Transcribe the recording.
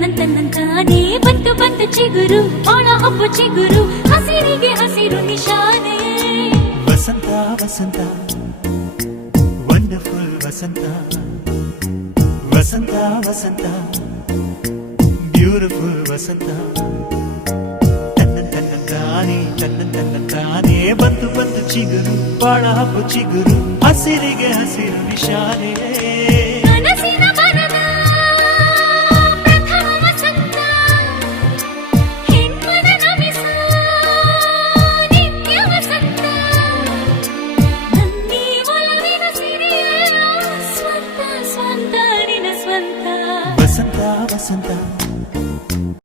ತನ್ನಂತಾನೇ ಬಂತು ಬಂತು ಚಿಗುರು ಒಳ ಹಬ್ಬ ಚಿಗುರು ಹಸಿರಿಗೆ ಹಸಿರು ನಿಶಾನೆ ವಸಂತ ವಸಂತ ವಂಡರ್ಫುಲ್ ವಸಂತ ವಸಂತ ವಸಂತ ಬ್ಯೂಟಿಫುಲ್ ವಸಂತ ತನ್ನಂತಾನೇ ಬಂತು ಬಂತು ಚಿಗುರು ಬಾಳ ಹಬ್ಬ ಚಿಗುರು ಹಸಿರಿಗೆ ಹಸಿರು ನಿಶಾನೆ